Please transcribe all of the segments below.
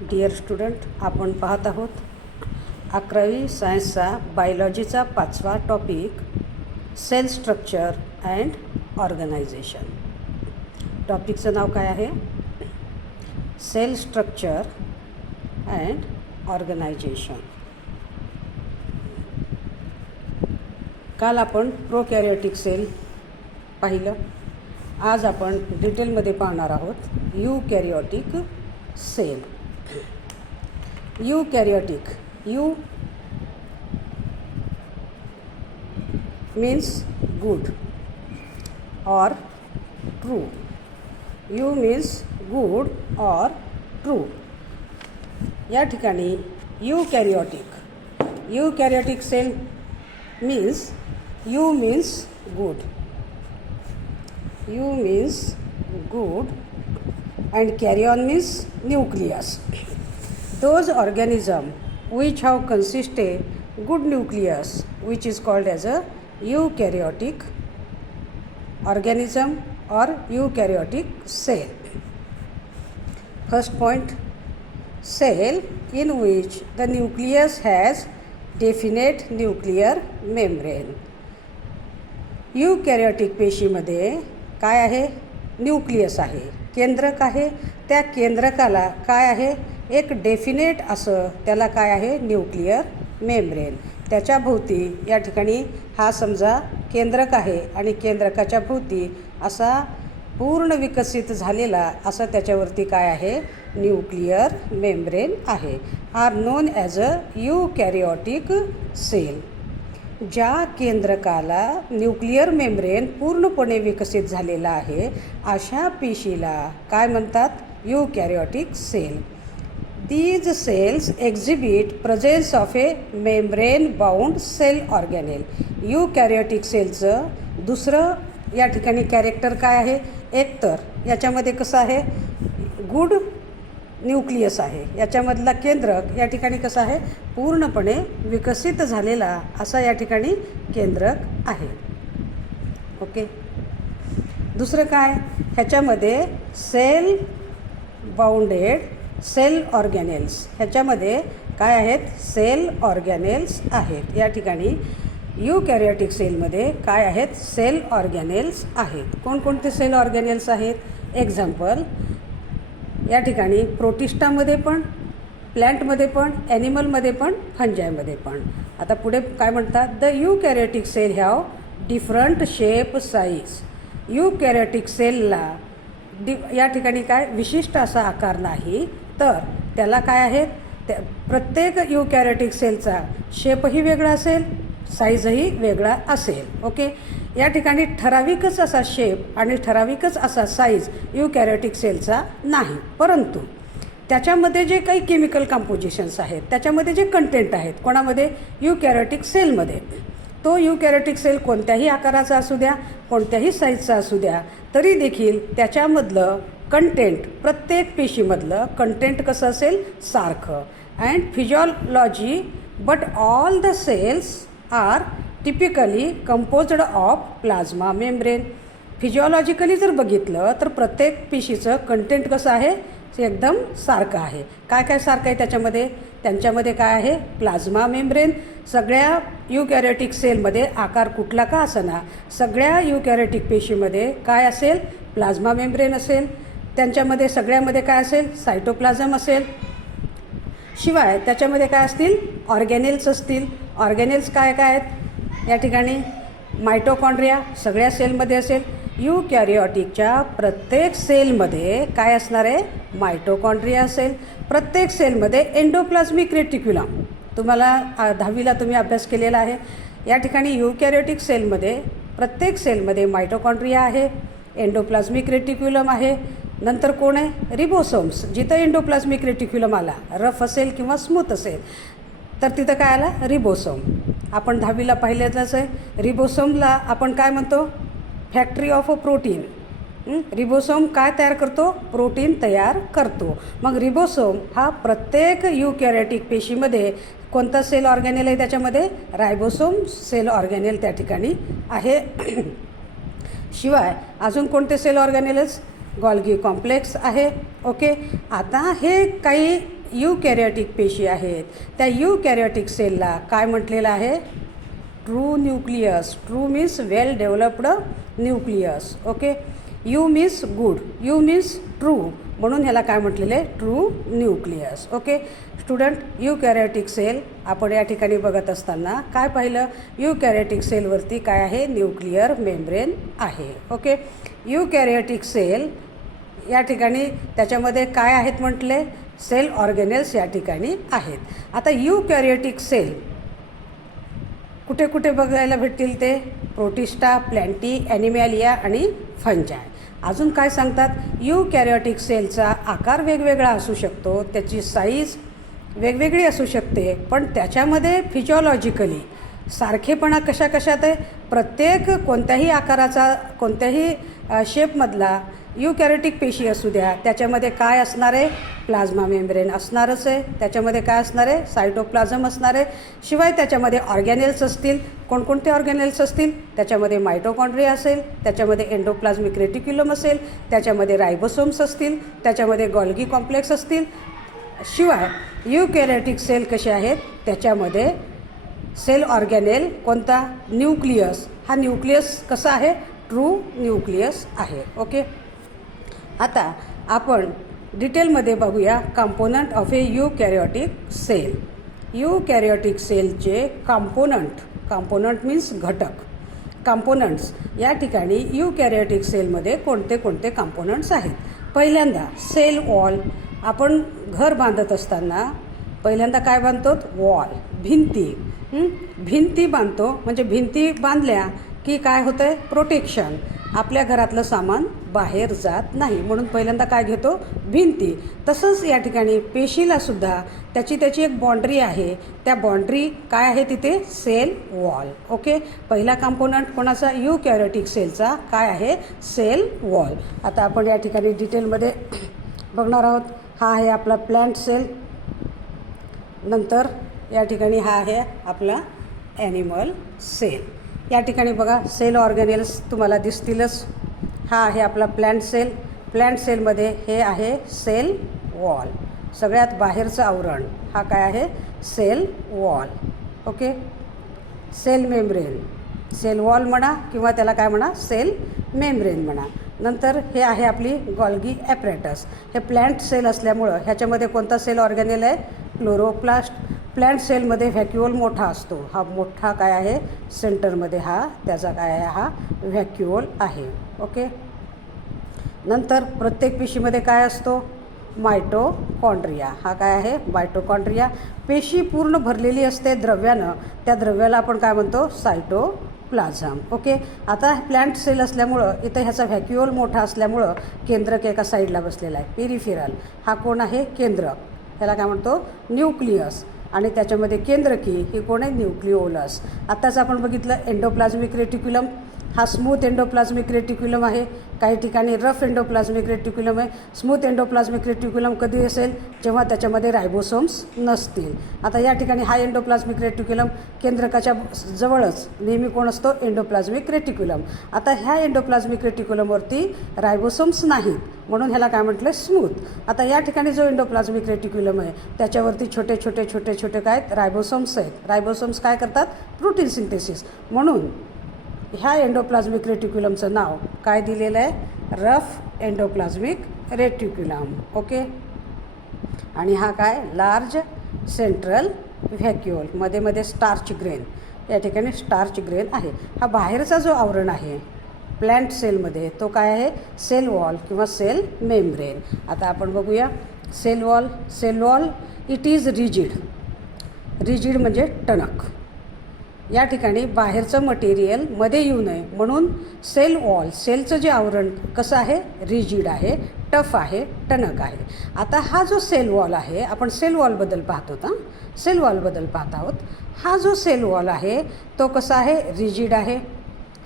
Dear student, आपण पाहत आहोत 11वी सायन्सचा बायोलॉजीचा 5वा topic cell structure and organisation. टॉपिकचं नाव काय आहे? Cell structure and organisation. काल आपण प्रोकॅरियोटिक सेल पाहिलं. आज आपण डिटेलमध्ये पाहणार आहोत eukaryotic cell. Eukaryotic, eu means good or true. U means good or true. या ठिकाणी यूकॅरियोटिक sale means U means good. U means good and carrion means nucleus. Those organisms which have consisted good nucleus, which is called as a eukaryotic organism or eukaryotic cell. First point, cell in which the nucleus has definite nuclear membrane. यूकॅरियोटिक पेशीमध्ये काय आहे? Nucleus आहे, केंद्रक आहे. त्या केंद्रकाला काय आहे? एक डेफिनेट असं त्याला काय आहे? Nuclear membrane. त्याच्या भोवती या ठिकाणी हा समजा केंद्रक आहे आणि केंद्रकाच्या भोवती असा पूर्ण विकसित झालेला असा त्याच्यावरती काय आहे? न्यूक्लियर मेम्ब्रेन आहे. Are known as a eukaryotic cell. ज्या केंद्रकाला न्यूक्लियर मेम्ब्रेन पूर्णपणे विकसित झालेला आहे अशा पेशीला काय म्हणतात? यूकॅरियोटिक sale. These cells exhibit presence of a membrane bound cell organelle. यूकॅरियोटिक सेलचं दुसरं या ठिकाणी कॅरेक्टर काय आहे? एकतर याच्यामध्ये कसं आहे? गुड न्यूक्लियस आहे. याच्यामधला केंद्रक या ठिकाणी कसं आहे? पूर्णपणे विकसित झालेला असा या ठिकाणी केंद्रक आहे. ओके. दुसरं काय? ह्याच्यामध्ये सेल बाउंडेड सेल ऑर्गॅनेल्स. ह्याच्यामध्ये काय आहेत? सेल ऑर्गॅनेल्स आहेत. या ठिकाणी यूकॅरियोटिक सेलमध्ये काय आहेत? सेल ऑर्गॅनेल्स आहेत. कोणकोणते सेल ऑर्गॅनेल्स आहेत? एक्झाम्पल, या ठिकाणी प्रोटिस्टामध्ये पण, प्लॅन्टमध्ये पण, ॲनिमलमध्ये पण, फंजायमध्ये पण. आता पुढे काय म्हणतात? The eukaryotic cell have different shape size. Eukaryotic सेलला या ठिकाणी काय विशिष्ट असा आकार नाही, तर त्याला काय आहे? त्या प्रत्येक यूकॅरियोटिक सेलचा शेपही वेगळा असेल, साईजही वेगळा असेल. ओके. या ठिकाणी ठराविकच असा शेप आणि ठराविकच असा साईज यूकॅरियोटिक सेलचा नाही, परंतु त्याच्यामध्ये जे काही केमिकल कंपोजिशन्स आहेत, त्याच्यामध्ये जे कंटेंट आहेत, कोणामध्ये? यूकॅरियोटिक सेलमध्ये. तो यूकॅरियोटिक सेल कोणत्याही आकाराचा असू द्या, कोणत्याही साईजचा असू द्या, तरी देखील त्याच्यामधलं कंटेंट, प्रत्येक पेशीमधलं कंटेंट कसं असेल? सारखं. And physiology, but all the cells are typically composed of plasma membrane. Physiologically जर बघितलं तर प्रत्येक पेशीचं कंटेंट कसं आहे? ते एकदम सारखं आहे. काय काय सारखं आहे त्याच्यामध्ये? त्यांच्यामध्ये काय आहे? Plasma membrane. सगळ्या यूकॅरियोटिक सेलमध्ये आकार कुठला का असेना, सगळ्या यूकॅरियोटिक पेशीमध्ये काय असेल? प्लाझ्मा मेम्ब्रेन असेल. त्यांच्यामध्ये सगळ्यामध्ये काय असेल? सायटोप्लाझम असेल. शिवाय त्याच्यामध्ये काय असतील? ऑर्गॅनेल्स असतील. ऑर्गॅनेल्स काय काय आहेत? या ठिकाणी मायटोकॉन्ड्रिया सगळ्या सेलमध्ये असेल. यूकॅरियोटिकच्या प्रत्येक सेलमध्ये काय असणार आहे? मायटोकॉन्ड्रिया असेल. प्रत्येक सेलमध्ये एंडोप्लाझमिक रेटिक्युलम, तुम्हाला 10वीला तुम्ही अभ्यास केलेला आहे. या ठिकाणी यूकॅरियोटिक सेलमध्ये प्रत्येक सेलमध्ये मायटोकॉन्ड्रिया आहे, एंडोप्लाझमिक रेटिक्युलम आहे. नंतर कोण आहे? रिबोसोम्स. जिथं एंडोप्लाझमिक रेटिक्युलम आला, रफ असेल किंवा स्मूथ असेल, तर तिथं काय आला? रिबोसोम. आपण 10वीला पाहिलेलंच आहे. रिबोसोमला आपण काय म्हणतो? Factory of a protein. Ribosome काय तयार करतो? प्रोटीन तयार करतो. मग रिबोसोम हा प्रत्येक यूकॅरियोटिक पेशीमध्ये कोणता सेल ऑर्गॅनेल आहे? त्याच्यामध्ये रायबोसोम सेल ऑर्गॅनेल त्या ठिकाणी आहे. शिवाय अजून कोणते सेल ऑर्गॅनेल्स? गॉल्गी कॉम्प्लेक्स आहे. ओके. आता हे काही युकॅरियोटिक पेशी आहेत, त्या युकॅरियोटिक सेलला काय म्हटलेलं आहे? True nucleus. True means well developed nucleus. Okay. Eu means good, eu means true, म्हणून ह्याला काय म्हटलेलं आहे? True nucleus. Okay student, eukaryotic cell आपण या ठिकाणी बघत असताना काय पाहिलं? युकॅरियोटिक सेलवरती काय आहे? न्यूक्लिअर मेम्ब्रेन आहे. ओके. युकॅरियोटिक सेल या ठिकाणी त्याच्यामध्ये काय आहेत म्हटले? सेल ऑर्गेनेल्स या ठिकाणी आहेत. आता युकॅरियोटिक सेल कुठे कुठे बघायला भेटतील? ते प्रोटिस्टा, प्लॅन्टी, ॲनिमॅलिया आणि फंजाय. अजून काय सांगतात? युकॅरियोटिक सेलचा आकार वेगवेगळा असू शकतो, त्याची साईज वेगवेगळी असू शकते, पण त्याच्यामध्ये फिजिओलॉजिकली सारखेपणा कशा कशात आहे? प्रत्येक कोणत्याही आकाराचा, कोणत्याही शेपमधला युकॅरियोटिक पेशी असू द्या, त्याच्यामध्ये काय असणार आहे? प्लाझ्मा मेम्ब्रेन असणारच आहे. त्याच्यामध्ये काय असणार आहे? सायटोप्लाझम असणार आहे. शिवाय त्याच्यामध्ये ऑर्गॅनेल्स असतील. कोणकोणते ऑर्गॅनेल्स असतील? त्याच्यामध्ये मायटोकॉन्ड्रिया असेल, त्याच्यामध्ये एंडोप्लाझमिक रेटिक्युलम असेल, त्याच्यामध्ये रायबोसोम्स असतील, त्याच्यामध्ये गॉल्गी कॉम्प्लेक्स असतील. शिवाय युकॅरियोटिक सेल कसे आहेत? त्याच्यामध्ये सेल ऑर्गॅनेल कोणता? न्यूक्लियस. हा न्यूक्लियस कसा आहे? ट्रू न्यूक्लियस आहे. ओके. आता आपण डिटेलमध्ये बघूया कंपोनंट ऑफ ए युकॅरियोटिक सेल. युकॅरियोटिक सेलचे कंपोनंट मीन्स घटक, कंपोनंट्स. या ठिकाणी युकॅरियोटिक सेलमध्ये कोणते कोणते कंपोनंट्स आहेत? पहिल्यांदा सेल वॉल. आपण घर बांधत असताना पहिल्यांदा काय बांधतो? वॉल, भिंती. भिंती बांधतो, म्हणजे भिंती बांधल्या की काय होतं आहे? प्रोटेक्शन. आपल्या घरातलं सामान बाहेर जात नाही, म्हणून पहिल्यांदा काय घेतो? भिंती. तसंच या ठिकाणी पेशीलासुद्धा त्याची एक बाँड्री आहे. त्या बाँड्री काय आहे तिथे? Cell wall. ओके. पहिला कंपोनंट कोणाचा? युकॅरियोटिक सेलचा काय आहे? Cell wall. आता आपण या ठिकाणी डिटेलमध्ये बघणार आहोत. हा आहे आपला प्लांट सेल. नंतर या ठिकाणी हा आहे आपला ॲनिमल सेल. या ठिकाणी बघा सेल ऑर्गॅनेल्स तुम्हाला दिसतीलच. हा आहे आपला प्लांट सेल. प्लांट सेलमध्ये हे आहे सेल वॉल. सगळ्यात बाहेरचं आवरण हा काय आहे? Cell wall. Okay. Cell membrane, cell wall म्हणा किंवा त्याला काय म्हणा? सेल मेम्ब्रेन म्हणा. नंतर हे आहे आपली गॉल्गी ॲपरेटस. हे प्लांट सेल असल्यामुळं ह्याच्यामध्ये कोणता सेल ऑर्गॅनेल आहे? क्लोरोप्लास्ट. प्लांट सेलमध्ये व्हॅक्युओल मोठा असतो. हा मोठा काय आहे? सेंटरमध्ये हा त्याचा काय आहे? हा व्हॅक्युओल आहे. ओके. नंतर प्रत्येक पेशीमध्ये काय असतो? मायटोकॉन्ड्रिया. हा काय आहे? मायटोकॉन्ड्रिया. पेशी पूर्ण भरलेली असते द्रव्यानं. त्या द्रव्याला आपण काय म्हणतो? सायटोप्लाझम. ओके. आता प्लांट सेल असल्यामुळं इथं ह्याचा व्हॅक्युओल मोठा असल्यामुळं केंद्रक एका साईडला बसलेला आहे. पेरिफेरल. हा कोण आहे? केंद्रक. ह्याला काय म्हणतो? न्यूक्लियस. आणि त्याच्यामध्ये केंद्रकी ही कोण आहे? न्यूक्लिओलस. आत्ताच आपण बघितलं एंडोप्लाझमिक रेटिक्युलम. हा स्मूथ एंडोप्लाझमिक रेटिक्युलम आहे. काही ठिकाणी रफ एंडोप्लाझमिक रेटिक्युलम आहे. स्मूथ एंडोप्लाझमिक रेटिक्युलम कधी असेल? जेव्हा त्याच्यामध्ये रायबोसोम्स नसतील. आता या ठिकाणी हा एंडोप्लाझमिक रेटिक्युलम केंद्रकाच्या जवळच नेहमी कोण असतो? Endoplasmic reticulum. आता ह्या एंडोप्लाझमिक रेटिक्युलमवरती रायबोसोम्स नाहीत, म्हणून ह्याला काय म्हटलं? स्मूथ. आता या ठिकाणी जो एंडोप्लाझमिक रेटिक्युलम आहे त्याच्यावरती छोटे छोटे छोटे छोटे काय आहेत? रायबोसोम्स आहेत. रायबोसोम्स काय करतात? Protein synthesis. म्हणून ह्या एंडोप्लाझमिक रेटिक्युलमचं नाव काय दिलेलं आहे? Rough endoplasmic reticulum. ओके. आणि हा काय? Large central vacuole. मध्ये मध्ये स्टार्च ग्रेन. या ठिकाणी स्टार्च ग्रेन आहे. हा बाहेरचा जो आवरण आहे प्लांट सेलमध्ये तो काय आहे? सेल वॉल किंवा सेल मेम्ब्रेन. आता आपण बघूया cell wall. Cell wall it is rigid. Rigid म्हणजे टणक. या ठिकाणी बाहेरचं मटेरियल मध्ये येऊ नये म्हणून सेल वॉल, सेलचं जे आवरण कसं आहे? रिजिड आहे, टफ आहे, टणक आहे. आता हा जो सेल वॉल आहे, आपण सेल वॉलबद्दल पाहतो ना, सेल वॉलबद्दल पाहत आहोत. हा जो सेल वॉल आहे तो कसा आहे? रिजिड आहे,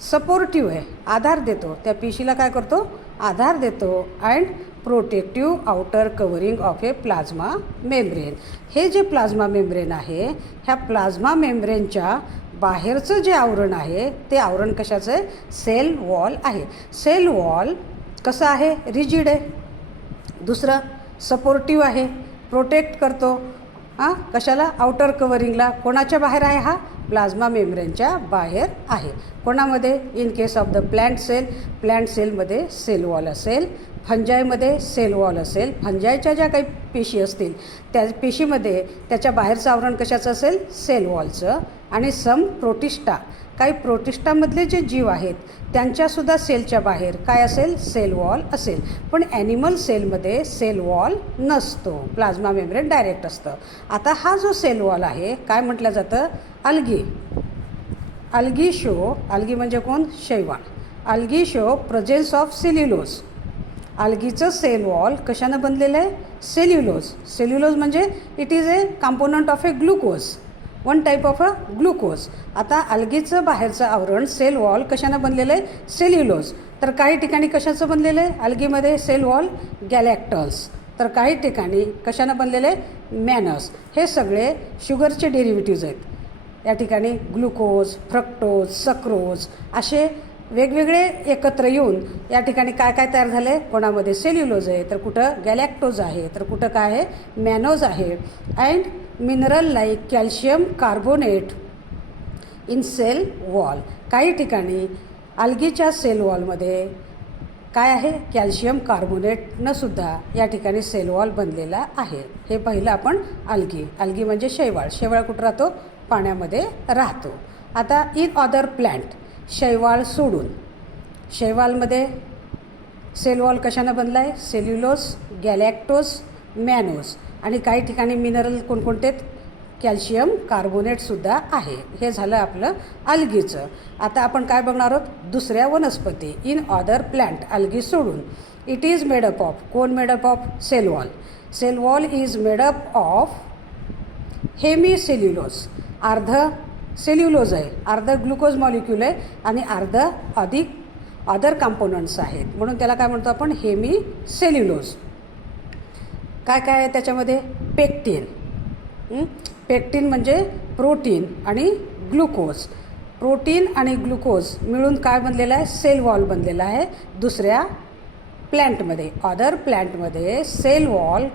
सपोर्टिव्ह आहे, आधार देतो. त्या पेशीला काय करतो? आधार देतो. And protective outer covering of A plasma membrane. हे जे प्लाझ्मा मेम्ब्रेन आहे, ह्या प्लाझ्मा मेम्ब्रेनच्या बाहेरचं जे आवरण आहे ते आवरण कशाचं आहे? सेल वॉल आहे. सेल वॉल कसं आहे? रिजिड आहे. दुसरं सपोर्टिव्ह आहे. प्रोटेक्ट करतो. कशाला? आउटर कवरिंगला. कोणाच्या बाहेर आहे हा? प्लाझ्मा मेम्ब्रेनच्या बाहेर आहे. कोणामध्ये? In case of the plant सेलमध्ये सेल वॉल असेल, फंजायमध्ये सेल वॉल असेल. फंजायच्या ज्या काही पेशी असतील त्या पेशीमध्ये त्याच्या बाहेरचं आवरण कशाचं असेल? सेल वॉलचं. आणि सम प्रोटिस्टा, काही प्रोटिस्टामधले जे जीव आहेत त्यांच्यासुद्धा सेलच्या बाहेर काय असेल? सेल वॉल असेल. पण ॲनिमल सेलमध्ये सेल वॉल नसतो, प्लाझ्मा मेम्ब्रेन डायरेक्ट असतं. आता हा जो सेल वॉल आहे काय म्हटलं जातं? अल्गी. अल्गी म्हणजे कोण? शैवाल. Algae show presence of cellulose. अल्गीचं सेल वॉल कशानं बनलेलं आहे? सेल्युलोज म्हणजे it is a component of a glucose, one type of a glucose. आता अल्गीचं बाहेरचं आवरण सेल वॉल कशानं बनलेलं आहे? सेल्युलोज. तर काही ठिकाणी कशाचं बनलेलं आहे अल्गीमध्ये सेल वॉल? गॅलॅक्टन्स. तर काही ठिकाणी कशानं बनलेलं आहे? मॅनस. हे सगळे शुगरचे डेरिव्हेटिव्ज आहेत. या ठिकाणी ग्लुकोज, फ्रक्टोज, सक्रोज असे वेगवेगळे एकत्र येऊन या ठिकाणी काय काय तयार झालं आहे? कोणामध्ये सेल्युलोज आहे, तर कुठं गॅलॅक्टोज आहे, तर कुठं काय आहे? मॅनोज आहे. And mineral like calcium carbonate in cell wall. काही ठिकाणी अल्गीच्या सेल वॉलमध्ये काय आहे? कॅल्शियम कार्बोनेटनं सुद्धा या ठिकाणी सेल वॉल बनलेला आहे. हे पहिलं आपण अल्गी म्हणजे शैवाळ कुठं राहतो? पाण्यामध्ये राहतो. आता इन अदर प्लांट, शैवाल सोडून शैवालमध्ये सेल वॉल कशानं बनला आहे? सेल्युलोज, गॅलॅक्टोज, मॅनोज. आणि काही ठिकाणी मिनरल कोणकोणते? कॅल्शियम कार्बोनेटसुद्धा आहे. हे झालं आपलं अल्गीचं. आता आपण काय बघणार आहोत? दुसऱ्या वनस्पती. इन अदर प्लांट, अल्गी सोडून. इट इज मेडअप ऑफ, कोण made up of? Cell wall. Cell wall is made up of hemicellulose. अर्ध सेल्युलोज आहे, अर्ध ग्लुकोज मॉलिक्यूल आहे आणि अर्ध अधिक अदर कंपोनंट्स आहेत, म्हणून त्याला काय म्हणतो आपण? हेमिसेल्युलोज. काय काय आहे त्याच्यामध्ये? पेक्टिन म्हणजे प्रोटीन आणि ग्लुकोज. प्रोटीन आणि ग्लुकोज मिळून काय बनलेलं आहे? सेल वॉल बनलेला आहे. दुसऱ्या प्लॅन्टमध्ये, अदर प्लॅन्टमध्ये सेल वॉल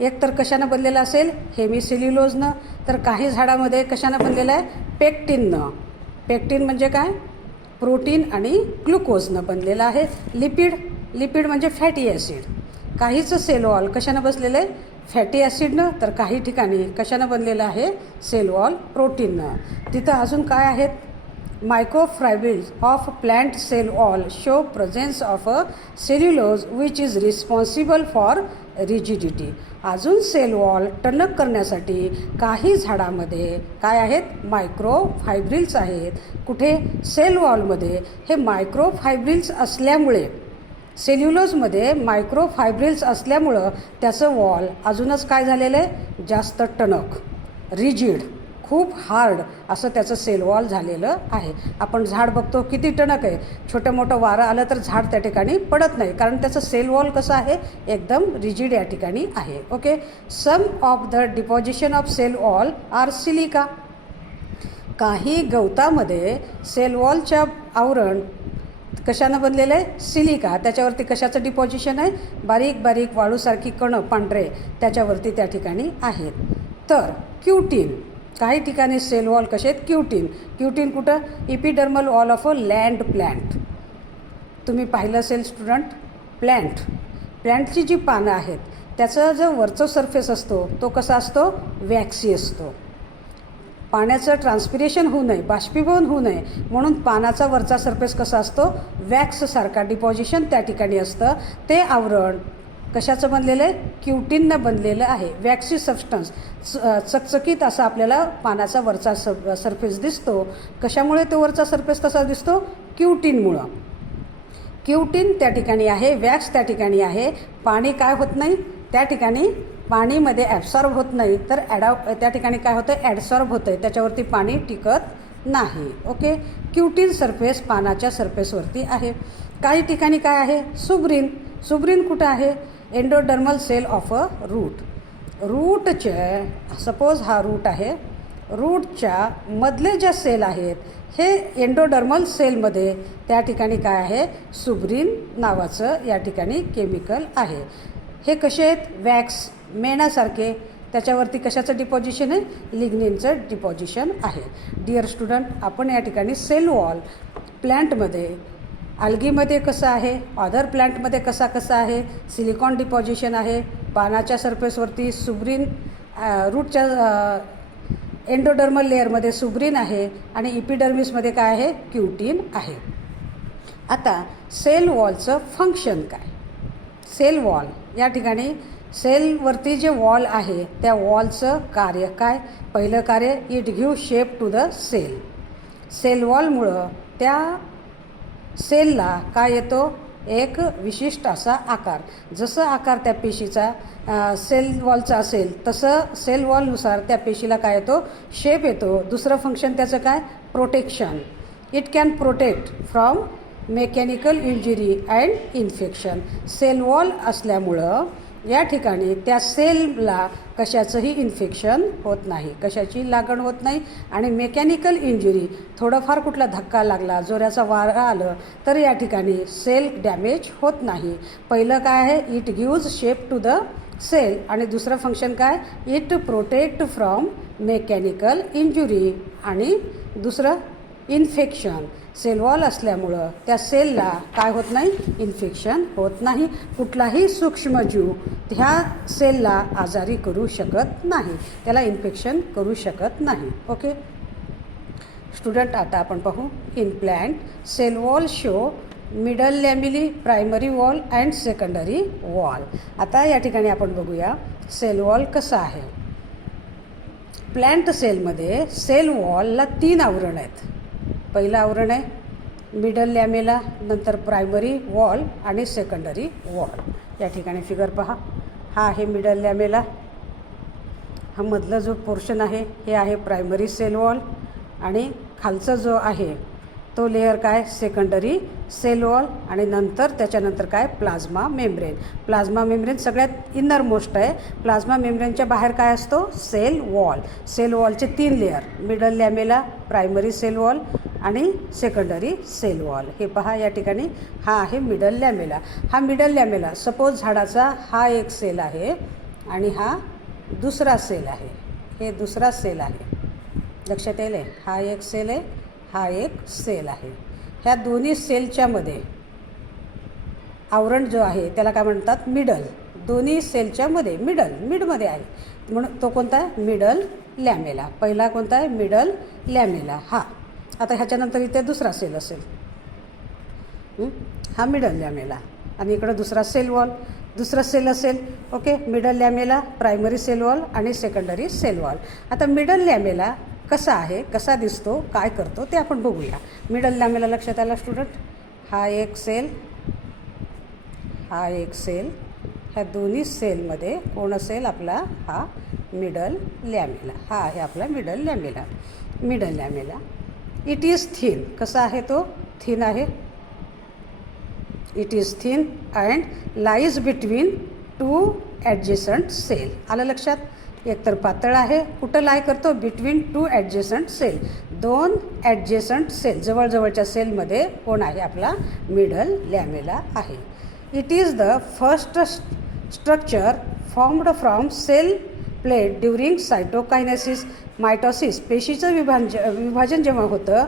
एक तर कशानं बनलेलं असेल? हेमिसेल्युलोजनं. तर काही झाडामध्ये कशानं बनलेलं आहे? पेक्टिननं. पेक्टिन म्हणजे काय? प्रोटीन आणि ग्लुकोजनं बनलेलं आहे. लिपिड म्हणजे फॅटी ॲसिड. काहीचं सेल वॉल कशानं बसलेलं आहे? फॅटी ॲसिडनं. तर काही ठिकाणी कशानं बनलेलं आहे? सेल वॉल प्रोटीननं. तिथं अजून काय आहेत? Microfibrils of plant cell wall show presence of a cellulose which is responsible for rigidity. अजून सेल वॉल टणक करण्यासाठी काही झाडामध्ये काय आहेत? मायक्रोफायब्रिल्स आहेत. कुठे? सेल वॉलमध्ये. हे मायक्रोफायब्रिल्स असल्यामुळे, सेल्युलोजमध्ये मायक्रोफायब्रिल्स असल्यामुळं त्याचं वॉल अजूनच काय झालेलं आहे? जास्त टणक, रिजिड, खूप हार्ड असं त्याचं सेल वॉल झालेलं आहे. आपण झाड बघतो किती टणक आहे, छोटं मोठं वारं आलं तर झाड त्या ठिकाणी पडत नाही, कारण त्याचं सेल वॉल कसं आहे? एकदम रिजिड या ठिकाणी आहे. Okay. Some of the deposition of cell wall are silica. काही गवतामध्ये सेल वॉलच्या आवरण कशानं बनलेलं आहे? सिलिका. त्याच्यावरती कशाचं डिपॉझिशन आहे? बारीक बारीक वाळूसारखी कणं पांढरे त्याच्यावरती त्या ठिकाणी आहेत. तर क्युटिन, काही ठिकाणी सेल वॉल कसे आहेत? क्युटिन कुठं? Epidermal wall of a land plant. तुम्ही पाहिलं असेल स्टुडंट, प्लॅन्टची जी पानं आहेत त्याचा जो वरचा सरफेस असतो तो कसा असतो? वॅक्सी असतो. पाण्याचं ट्रान्सपिरेशन होऊ नये, बाष्पीभवन होऊ नये म्हणून पानाचा वरचा सरफेस कसा असतो? वॅक्ससारखा डिपॉझिशन त्या ठिकाणी असतं. ते आवरण कशाचं बनलेलं आहे? क्युटिननं बनलेलं आहे. वॅक्सी सबस्टन्स, चकचकीत असा आपल्याला पानाचा वरचा सरफेस दिसतो. कशामुळे तो वरचा सरफेस कसा दिसतो? क्युटिनमुळं. क्युटिन त्या ठिकाणी आहे, वॅक्स त्या ठिकाणी आहे. पाणी काय होत नाही त्या ठिकाणी? पाणीमध्ये ॲब्सॉर्ब होत नाही, तर त्या ठिकाणी काय होतं? ॲडसॉर्ब होतं आहे, त्याच्यावरती पाणी टिकत नाही. ओके. क्युटिन सरफेस पानाच्या सरफेसवरती आहे. काही ठिकाणी काय आहे? सुब्रिन कुठं आहे? एंडोडर्मल सेल ऑफ अ रूटचे, सपोज हा रूट आहे, रूटच्या मधले ज्या सेल आहेत हे एंडोडर्मल सेलमध्ये त्या ठिकाणी काय आहे? सुब्रिन नावाचं या ठिकाणी केमिकल आहे. हे कसे आहेत? मेणासारखे त्याच्यावरती कशाचं डिपॉझिशन आहे? लिग्निनचं डिपॉझिशन आहे. डिअर स्टुडंट, आपण या ठिकाणी सेल वॉल प्लॅन्टमध्ये, अल्गीमध्ये कसं आहे, अदर प्लॅन्टमध्ये कसा आहे, सिलिकॉन डिपॉझिशन आहे, पानाच्या सरफेसवरती सुब्रिन, रूटच्या एंडोडर्मल लेअरमध्ये सुब्रिन आहे आणि इपिडर्मिसमध्ये काय आहे? क्युटीन आहे. आता सेल वॉलचं फंक्शन काय? सेल वॉल या ठिकाणी सेलवरती जे वॉल आहे त्या वॉलचं कार्य काय? पहिलं कार्य, it give shape to the cell. Cell वॉलमुळं त्या सेलला काय येतो? एक विशिष्ट असा आकार. जसं आकार त्या पेशीचा सेल वॉलचा असेल तसं सेल वॉलनुसार त्या पेशीला काय येतो? शेप येतो. दुसरं फंक्शन त्याचं काय? Protection. It can protect from mechanical injury and infection. Cell wall असल्यामुळं या ठिकाणी त्या सेलला कशाचंही इन्फेक्शन होत नाही, कशाची लागण होत नाही आणि मेकॅनिकल इंजुरी, थोडंफार कुठला धक्का लागला, जोराचा वारा आलं तर या ठिकाणी सेल डॅमेज होत नाही. पहिलं काय आहे? It gives shape to the cell आणि दुसरं फंक्शन काय? It protect from mechanical injury आणि दुसरं इन्फेक्शन. सेल वॉल असल्यामुळं त्या सेलला काय होत नाही? इन्फेक्शन होत नाही. कुठलाही सूक्ष्मजीव ह्या सेलला आजारी करू शकत नाही, त्याला इन्फेक्शन करू शकत नाही. ओके स्टुडंट, आता आपण पाहू in plant cell wall show middle lamellae, primary wall and secondary wall. आता या ठिकाणी आपण बघूया सेल वॉल कसा आहे. प्लॅन्ट सेलमध्ये सेल वॉलला 3 आवरण आहेत. पहिलं आवरण आहे मिडल लॅमेला, नंतर प्रायमरी वॉल आणि सेकंडरी वॉल. या ठिकाणी फिगर पहा, हा आहे मिडल लॅमेला, हा मधला जो पोर्शन आहे हे आहे प्रायमरी सेल वॉल आणि खालचा जो आहे तो लेअर काय? सेकंडरी सेल वॉल आणि नंतर त्याच्यानंतर काय? Plasma membrane. प्लाझ्मा मेम्ब्रेन सगळ्यात इनर मोस्ट आहे. प्लाझ्मा मेम्ब्रेनच्या बाहेर काय असतो? Cell wall. सेल वॉलचे 3 layer, middle lamella, primary cell wall आणि सेकंडरी सेल वॉल. हे पहा या ठिकाणी हा आहे मिडल लॅमेला. हा मिडल लॅमेला सपोज झाडाचा हा एक सेल आहे आणि हा दुसरा सेल आहे, हे दुसरा सेल आहे. लक्षात येईल? हा एक सेल आहे, हा एक सेल आहे. ह्या दोन्ही सेलच्या मध्ये आवरण जो आहे त्याला काय म्हणतात? मिडल. दोन्ही सेलच्या मध्ये मिडमध्ये आहे म्हणून तो कोणता आहे? मिडल लॅमेला. पहिला कोणता आहे? मिडल लॅमेला. हा आता ह्याच्यानंतर इथे दुसरा सेल असेल, हा मिडल लॅमेला आणि इकडं दुसरा सेल वॉल, दुसरा सेल असेल. Okay, middle lamella, primary cell wall आणि सेकंडरी सेल वॉल. आता मिडल लॅमेला कसा आहे, कसा दिसतो, काय करतो ते आपण बघूया. मिडल लॅमेला लक्षात आला स्टुडंट? हा एक सेल, हा एक सेल, ह्या दोन्ही सेलमध्ये कोण असेल? आपला हा मिडल लॅमेला. हा आहे आपला middle lamella. Middle lamella it is thin. कसा आहे तो? थिन आहे. It is thin and lies between 2 adjacent cell. आलं लक्षात? एकतर पातळ आहे, कुठं लाय करतो? Between 2 adjacent cell. 2 adjacent cell, जवळजवळच्या सेलमध्ये कोण आहे? आपला मिडल लॅमेला आहे. It is the first structure formed from cell plate during cytokinesis. Mitosis, पेशीचं विभाजन जेव्हा होतं,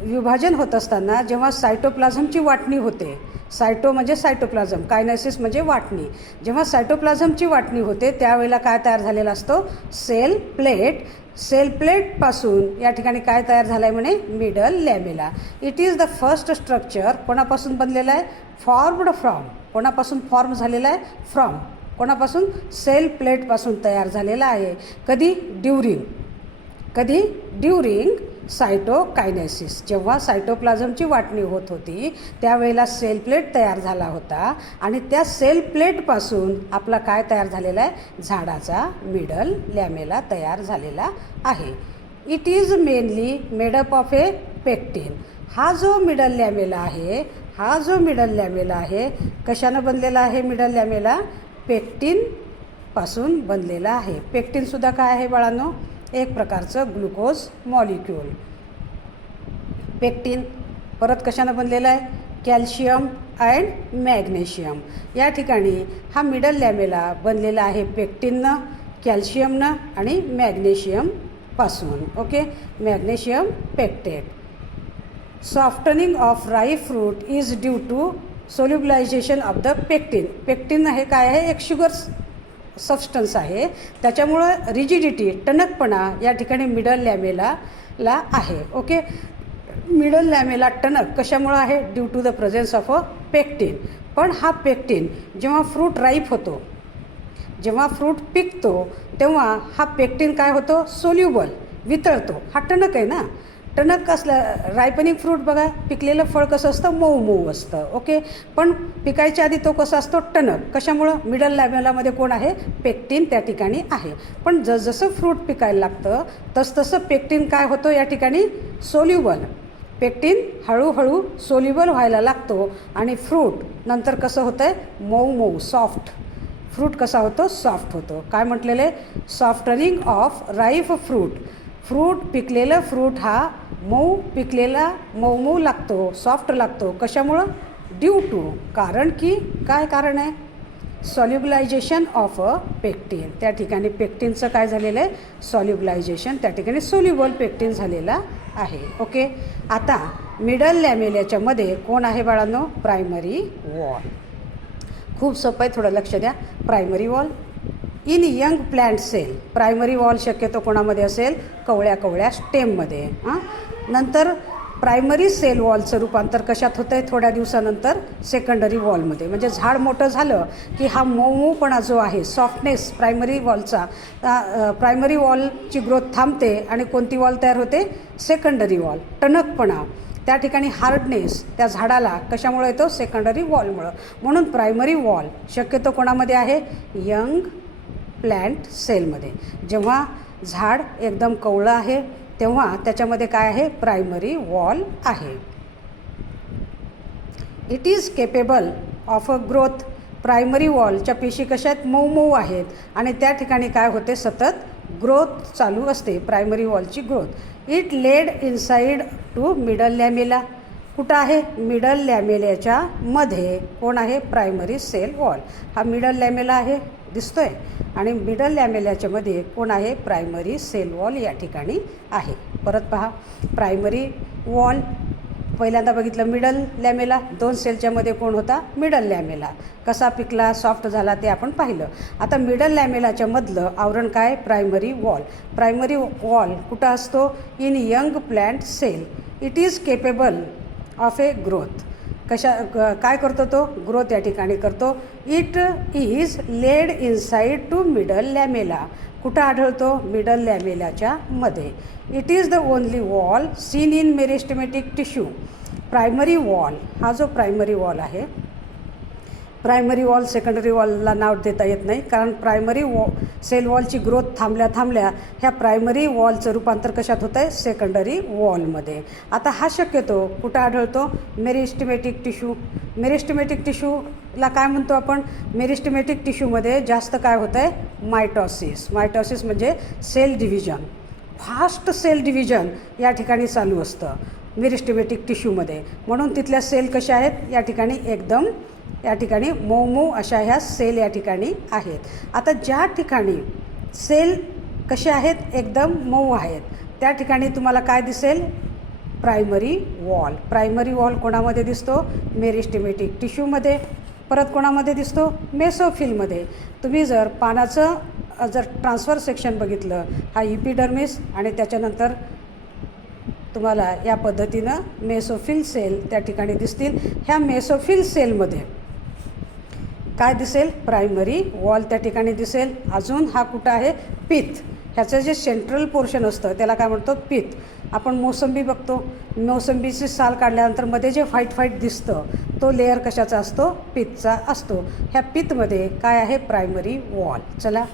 विभाजन होत असताना जेव्हा सायटोप्लाझमची वाटणी होते, सायटो म्हणजे सायटोप्लाझम, कायनेसिस म्हणजे वाटणी. जेव्हा सायटोप्लाझमची वाटणी होते त्यावेळेला काय तयार झालेला असतो? Sale plate. सेल प्लेटपासून या ठिकाणी काय तयार झालं आहे म्हणे? Middle lamella. It is the first structure कोणापासून बनलेलं आहे? Formed from. कोणापासून फॉर्म झालेला आहे? फ्रॉम. कोणापासून? सेल प्लेटपासून तयार झालेला आहे. कधी? During cytokinesis. जेव्हा सायटोप्लाझमची वाटणी होत होती त्यावेळेला सेल प्लेट तयार झाला होता आणि त्या सेल प्लेटपासून आपला काय तयार झालेला आहे? झाडाचा मिडल लॅमेला तयार झालेला आहे. It is mainly made up of A pectin. हा जो मिडल लॅमेला आहे, हा जो मिडल लॅमेला आहे कशानं बनलेला आहे? मिडल लॅमेला पेक्टिनपासून बनलेला आहे. पेक्टिनसुद्धा काय आहे बाळांनो? एक प्रकारचं ग्लुकोज मॉलिक्यूल. पेक्टिन परत कशानं बनलेलं आहे? Calcium and magnesium. या ठिकाणी हा मिडल लॅमेला बनलेला आहे पेक्टिननं, कॅल्शियमनं आणि मॅग्नेशियमपासून. Okay, magnesium pectate. Softening of ripe fruit is due to solubilisation of the pectin. Pectin हे काय आहे, एक शुगर सबस्टन्स आहे. त्याच्यामुळं रिजिडिटी, टणकपणा या ठिकाणी मिडल लॅमेला आहे. ओके, मिडल लॅमेला टणक कशामुळं आहे, due to the presence of a pectin. पण हा पेक्टिन जेव्हा फ्रूट राईप होतो, जेव्हा फ्रूट पिकतो, तेव्हा हा पेक्टिन काय होतो, सोल्युबल, वितळतो. हा टणक आहे ना, टणक असलं. रायपनिंग फ्रूट बघा, पिकलेलं फळ कसं असतं, मऊ मऊ असतं. ओके, पण पिकायच्या आधी तो कसा असतो, टणक. कशामुळं, मिडल लॅमेलामध्ये कोण आहे, पेक्टिन त्या ठिकाणी आहे. पण जसं फ्रूट पिकायला लागतं तसतसं पेक्टिन काय होतं या ठिकाणी, सोल्युबल. पेक्टिन हळूहळू सोल्युबल व्हायला लागतो आणि फ्रूट नंतर कसं होतं आहे, मऊ मऊ, सॉफ्ट. फ्रूट कसा होतो, सॉफ्ट होतो. काय म्हटलेले, softening of ripe fruit. Fruit, पिकलेलं फ्रूट हा पिकलेला मऊ मऊ लागतो, सॉफ्ट लागतो. कशामुळं, ड्यू टू, कारण की काय कारण आहे, सॉल्युबलायझेशन ऑफ अ पेक्टिन. त्या ठिकाणी पेक्टिनचं काय झालेलं आहे, सॉल्युबलायझेशन. त्या ठिकाणी सोल्युबल पेक्टिन झालेला आहे. ओके, आता मिडल लॅमेल्याच्या मध्ये कोण आहे बाळांनो, प्रायमरी वॉल. खूप सोपं आहे, थोडं लक्ष द्या. Primary wall in young plant cell. Primary wall शक्यतो कोणामध्ये असेल, कवळ्या स्टेममध्ये. नंतर प्रायमरी सेल वॉलचं रूपांतर कशात होतं आहे, थोड्या दिवसानंतर सेकंडरी वॉलमध्ये. म्हणजे झाड मोठं झालं की हा मऊपणा जो आहे, सॉफ्टनेस प्रायमरी वॉलचा, प्रायमरी वॉलची ग्रोथ थांबते आणि कोणती वॉल तयार होते, सेकंडरी वॉल. टणकपणा, त्या ठिकाणी हार्डनेस त्या झाडाला कशामुळे येतो, सेकंडरी वॉलमुळं. म्हणून प्रायमरी वॉल शक्यतो कोणामध्ये आहे, यंग प्लांट सेलमध्ये. जेव्हा झाड एकदम कवळं आहे तेव्हा त्याच्यामध्ये काय आहे, प्रायमरी वॉल आहे. It is capable of a growth. Primary वॉलच्या पेशी कशा आहेत, मऊ मऊ आहेत आणि त्या ठिकाणी काय होते, सतत ग्रोथ चालू असते, प्रायमरी वॉलची growth. It led inside to middle lamella. कुठं आहे, मिडल लॅमेल्याच्या मध्ये कोण आहे, प्रायमरी सेल वॉल. हा मिडल लॅमेला आहे, दिसतोय, आणि मिडल लॅमेल्याच्या मध्ये कोण आहे, प्रायमरी सेल वॉल या ठिकाणी आहे. परत पहा, प्रायमरी वॉल पहिल्यांदा बघितलं, मिडल लॅमेला, 2 सेलच्या मध्ये कोण होता, मिडल लॅमेला. कसा पिकला, सॉफ्ट झाला ते आपण पाहिलं. आता मिडल लॅमेलाच्या मधलं आवरण काय, प्रायमरी वॉल. प्रायमरी वॉल कुठं असतो, in young plant cell. It is capable of a growth. काय करतो तो, ग्रोथ या ठिकाणी करतो. It is led inside to middle lamella. कुठं आढळतो, मिडल लॅमेलाच्या मध्ये. It is the only wall seen in meristematic tissue. Primary wall, हा जो प्रायमरी वॉल आहे, प्रायमरी वॉल सेकंडरी वॉलला नाव देता येत नाही, कारण प्रायमरी सेल वॉलची ग्रोथ थांबल्या ह्या प्रायमरी वॉलचं रूपांतर कशात होतं आहे, सेकंडरी वॉलमध्ये. आता हा शक्यतो कुठं आढळतो, मेरिस्टेमॅटिक टिश्यू. मेरिस्टेमॅटिक टिश्यूला काय म्हणतो आपण, मेरिस्टेमॅटिक टिश्यूमध्ये जास्त काय होतं आहे, मायटॉसिस. मायटॉसिस म्हणजे cell division, fast cell division या ठिकाणी चालू असतं मेरिस्टेमॅटिक टिश्यूमध्ये. म्हणून तिथल्या सेल कशा आहेत, या ठिकाणी एकदम या ठिकाणी मऊ मऊ अशा ह्या सेल या ठिकाणी आहेत. आता ज्या ठिकाणी सेल कसे आहेत, एकदम मऊ आहेत, त्या ठिकाणी तुम्हाला काय दिसेल, प्रायमरी वॉल. प्रायमरी वॉल कोणामध्ये दिसतो, मेरिस्टेमॅटिक टिश्यूमध्ये. परत कोणामध्ये दिसतो, मेसोफिलमध्ये. तुम्ही जर पानाचं ट्रान्सफर सेक्शन बघितलं, हा इपिडर्मिस आणि त्याच्यानंतर तुम्हाला या पद्धतीनं मेसोफिल सेल त्या ठिकाणी दिसतील. ह्या मेसोफिल सेलमध्ये काय दिसेल, प्रायमरी वॉल त्या ठिकाणी दिसेल. अजून हा कुठं आहे, पिथ. ह्याचं जे सेंट्रल पोर्शन असतं त्याला काय म्हणतो, पिथ. आपण मोसंबी बघतो, मोसंबीची साल काढल्यानंतर मध्ये जे व्हाईट दिसतं तो लेअर कशाचा असतो, पिथचा असतो. ह्या पिथमध्ये काय आहे, प्रायमरी वॉल. चला,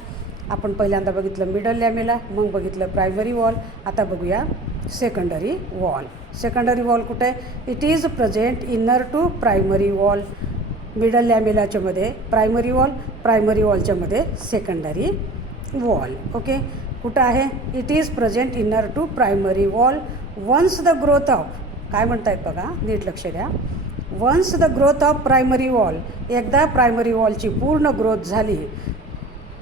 आपण पहिल्यांदा बघितलं मिडल लॅमेला, मग बघितलं प्रायमरी वॉल. आता बघूया सेकंडरी वॉल. सेकंडरी वॉल कुठे आहे, it is present inner to primary wall. Middle लॅमेलाच्या मध्ये प्रायमरी वॉल, प्रायमरी वॉलच्या मध्ये सेकंडरी वॉल. ओके, कुठं आहे, it is present inner to primary wall once the growth of, काय म्हणतायत बघा, नीट लक्ष द्या. Once the growth of primary wall, एकदा प्रायमरी वॉलची पूर्ण ग्रोथ झाली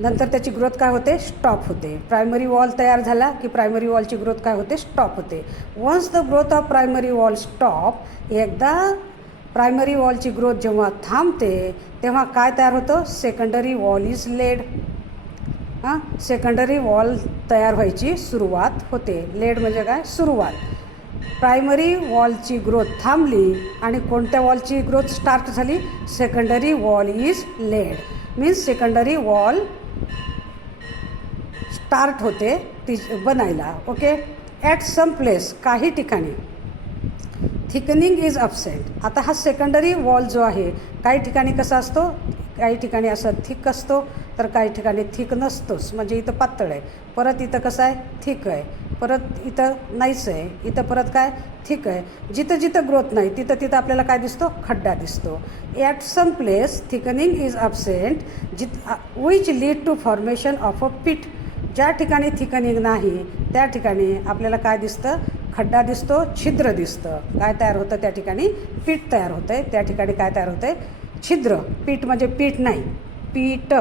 नंतर त्याची ग्रोथ काय होते, स्टॉप होते. प्रायमरी वॉल तयार झाला की प्रायमरी वॉलची ग्रोथ काय होते, स्टॉप होते. Once the growth of primary wall stop, एकदा प्रायमरी वॉलची ग्रोथ जेव्हा थांबते तेव्हा काय तयार होतं, secondary wall is laid. Secondary wall तयार व्हायची सुरुवात होते. लेड म्हणजे काय, सुरुवात. प्रायमरी वॉलची ग्रोथ थांबली आणि कोणत्या वॉलची ग्रोथ स्टार्ट झाली, secondary wall is laid. Means secondary wall start होते ती बनायला. ओके. ॲट सम प्लेस, काही ठिकाणी थिकनिंग इज अब्सेंट. आता हा सेकंडरी वॉल जो आहे काही ठिकाणी कसा असतो, काही ठिकाणी असं थिक असतो तर काही ठिकाणी थिक नसतोच. म्हणजे इथं पातळ आहे, परत इथं कसं आहे, थिक आहे, परत इथं नाहीच आहे, इथं परत काय, थिक आहे. जिथं जिथं ग्रोथ नाही तिथं तिथं आपल्याला काय दिसतो, खड्डा दिसतो. At some place thickening is absent which lead to formation of a pit. ज्या ठिकाणी थिकनिंग नाही त्या ठिकाणी आपल्याला काय दिसतं, खड्डा दिसतो, छिद्र दिसतं. काय तयार होतं त्या ठिकाणी, पीठ तयार होतं आहे. त्या ठिकाणी काय तयार होतं आहे, छिद्र. पीठ म्हणजे पीठ नाही, पीठ,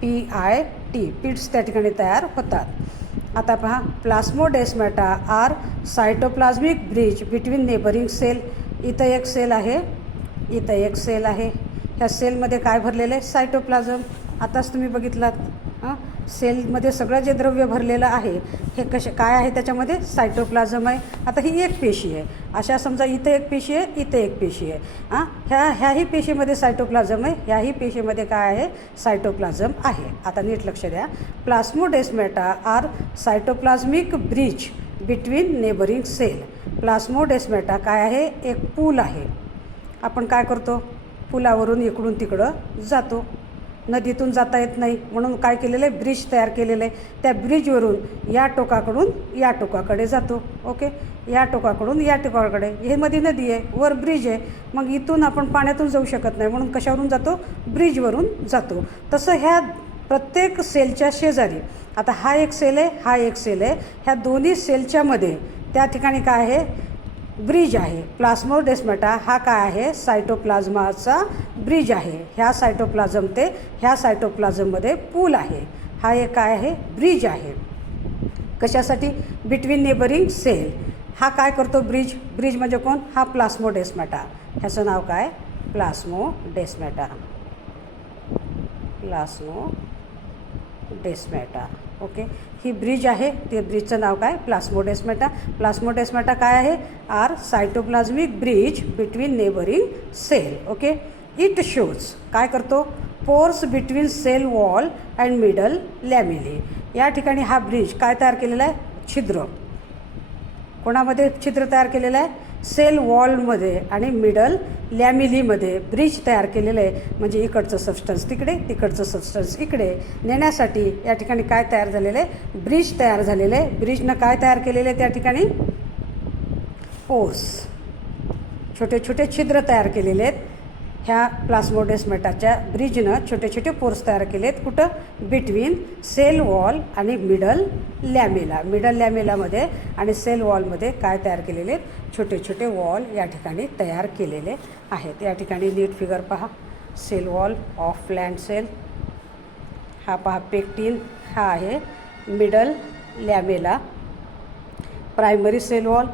PIT, पीट्स त्या ठिकाणी तयार होतात. आता पहा, plasmodesmata are cytoplasmic bridge between neighbouring cell. इथं एक सेल आहे, इथं एक सेल आहे. ह्या सेलमध्ये काय भरलेलं आहे, सायटोप्लाझम. आताच तुम्ही बघितलात, सेलमध्ये सगळं जे द्रव्य भरलेलं आहे हे काय आहे, त्याच्यामध्ये सायटोप्लाझम आहे. आता ही एक पेशी आहे, अशा समजा इथं एक पेशी आहे, इथं एक पेशी आहे. ह्याही पेशीमध्ये सायटोप्लाझम आहे, ह्याही पेशीमध्ये काय आहे, सायटोप्लाझम आहे. आता नीट लक्ष द्या. Plasmodesmata are cytoplasmic bridge between neighbouring cell. Plasmodesmata काय आहे, एक पूल आहे. आपण काय करतो, पुलावरून इकडून तिकडं जातो. नदीतून जाता येत नाही म्हणून काय केलेलं आहे, ब्रिज तयार केलेलं आहे. त्या ब्रिजवरून या टोकाकडून या टोकाकडे जातो. ओके. या टोकाकडून या टोकाकडे, हे मध्ये नदी आहे, वर ब्रिज आहे. मग इथून आपण पाण्यातून जाऊ शकत नाही म्हणून कशावरून जातो, ब्रिजवरून जातो. तसं ह्या प्रत्येक सेलच्या शेजारी, आता हा एक सेल आहे, हा एक सेल आहे, ह्या दोन्ही सेलच्या मध्ये त्या ठिकाणी काय आहे, ब्रिज आहे. प्लास्मोडेस्माटा हा काय आहे, सायटोप्लाझमाचा ब्रिज आहे. ह्या सायटोप्लाझम ते ह्या सायटोप्लाझममध्ये पूल आहे. हा एक काय आहे, ब्रिज आहे. कशासाठी, बिटवीन नेबरिंग सेल. हा काय करतो, ब्रिज. ब्रिज म्हणजे कोण, हा प्लास्मोडेस्माटा. ह्याचं नाव काय, प्लास्मोडेस्माटा. प्लास्मोडेस्माटा. ओके. ही ब्रिज आहे, ते ब्रिजचं नाव काय, प्लास्मोडेस्माटा. प्लास्मोडेस्माटा काय आहे, are cytoplasmic bridge between neighbouring cell. Okay. It shows, काय करतो, pores between cell wall and middle lamellae. या ठिकाणी हा ब्रिज काय तयार केलेला आहे, छिद्र. कोणामध्ये छिद्र तयार केलेलं आहे, सेल वॉलमध्ये आणि मिडल लॅमिलीमध्ये ब्रिज तयार केलेलं आहे. म्हणजे इकडचं सबस्टन्स तिकडे, तिकडचं सबस्टन्स इकडे नेण्यासाठी या ठिकाणी काय तयार झालेलं आहे, ब्रिज तयार झालेलं आहे. ब्रिजनं काय तयार केलेलं आहे, त्या ठिकाणी पोर्स, छोटे छोटे छिद्र तयार केलेले आहेत. ह्या प्लास्मोडेस्माटाच्या ब्रिजनं छोटे छोटे पोर्स तयार केले आहेत. कुठं, बिटवीन सेल वॉल आणि मिडल लॅमेला. मिडल लॅमेलामध्ये आणि सेल वॉलमध्ये काय तयार केलेले आहेत, छोटे छोटे वॉल या ठिकाणी तयार केलेले आहेत. या ठिकाणी नीट फिगर पहा, cell wall of plant cell. हा पहा पेक्टिन, हा आहे middle lamella. Primary cell wall,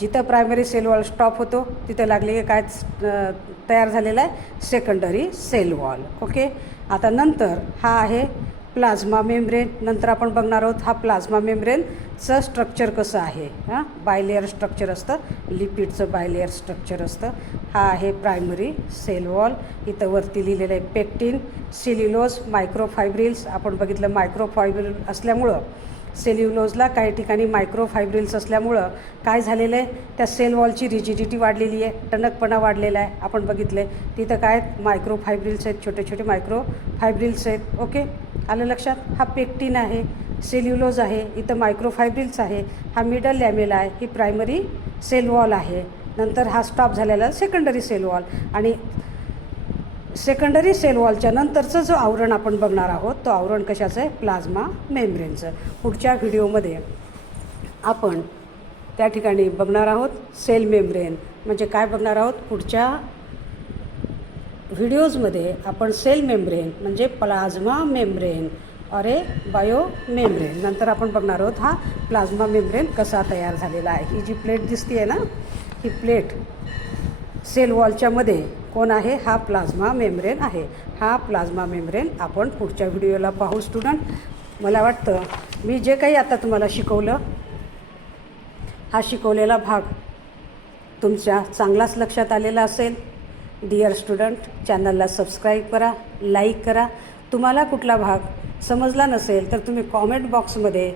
जिथं प्रायमरी सेल वॉल स्टॉप होतो तिथं लागले काय तयार झालेला आहे, सेकंडरी सेल वॉल. ओके. आता नंतर हा आहे प्लाझ्मा मेम्ब्रेन. नंतर आपण बघणार आहोत हा प्लाझ्मा मेम्ब्रेनचं स्ट्रक्चर कसं आहे. बायलेअर स्ट्रक्चर असतं, लिपिडचं बायलेअर स्ट्रक्चर असतं. हा आहे प्रायमरी सेल वॉल. इथं वरती लिहिलेलं आहे पेक्टिन, सेल्युलोज, मायक्रोफायब्रिल्स. आपण बघितलं मायक्रोफायब्रिल असल्यामुळं, सेल्युलोजला काही ठिकाणी मायक्रोफायब्रिल्स असल्यामुळं काय झालेलं आहे, त्या सेल वॉलची रिजिडिटी वाढलेली आहे, टणकपणा वाढलेला आहे. आपण बघितलं आहे तिथं काय मायक्रोफायब्रिल्स आहेत, छोटे छोटे मायक्रोफायब्रिल्स आहेत. ओके. आलं लक्षात. हा पेक्टिन आहे, सेल्युलोज आहे, इथं मायक्रोफायब्रिल्स आहे. हा मिडल लॅमेला आहे, ही प्रायमरी सेल वॉल आहे. नंतर हा स्टॉप झालेला सेकंडरी सेल वॉल. आणि सेकंडरी सेल वॉलच्या नंतरचं जो आवरण आपण बघणार आहोत तो आवरण कशाचं आहे, प्लाझ्मा मेम्ब्रेनचं. पुढच्या व्हिडिओमध्ये आपण त्या ठिकाणी बघणार आहोत सेल मेम्ब्रेन, म्हणजे काय बघणार आहोत पुढच्या व्हिडिओजमध्ये आपण सेल मेम्ब्रेन म्हणजे प्लाझ्मा मेम्ब्रेन और ए बायो मेम्ब्रेन नंतर आपण बघणार आहोत हा प्लाझ्मा मेम्ब्रेन कसा तयार झालेला आहे. ही जी प्लेट दिसते आहे ना, ही प्लेट सेल वॉलच्या मध्ये कोण आहे, हा प्लाझ्मा मेम्ब्रेन आहे. हा प्लाझ्मा मेम्ब्रेन आपण पुढच्या व्हिडिओला पाहू स्टुडंट. मला वाटतं मी जे काही आता तुम्हाला शिकवलं, हा शिकवलेला भाग तुमच्या चांगलाच लक्षात आलेला असेल. डिअर स्टुडंट, चॅनलला सबस्क्राईब करा, लाईक करा. तुम्हाला कुठला भाग समजला नसेल तर तुम्ही कॉमेंट बॉक्समध्ये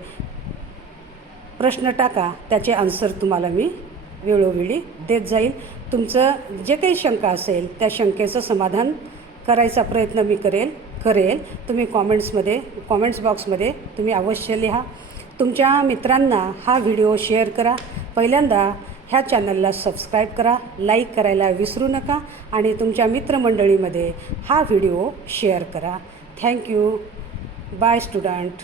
प्रश्न टाका, त्याचे आन्सर तुम्हाला मी वेळोवेळी देत जाईल. तुमचं जे काही शंका असेल त्या शंकेचं समाधान करायचा प्रयत्न मी करेल. तुम्ही कॉमेंट्स बॉक्समध्ये तुम्ही अवश्य लिहा. तुमच्या मित्रांना हा व्हिडिओ शेअर करा. पहिल्यांदा ह्या चॅनलला सबस्क्राईब करा, लाईक करायला विसरू नका आणि तुमच्या मित्रमंडळीमध्ये हा व्हिडिओ शेअर करा. थँक्यू. Bye student.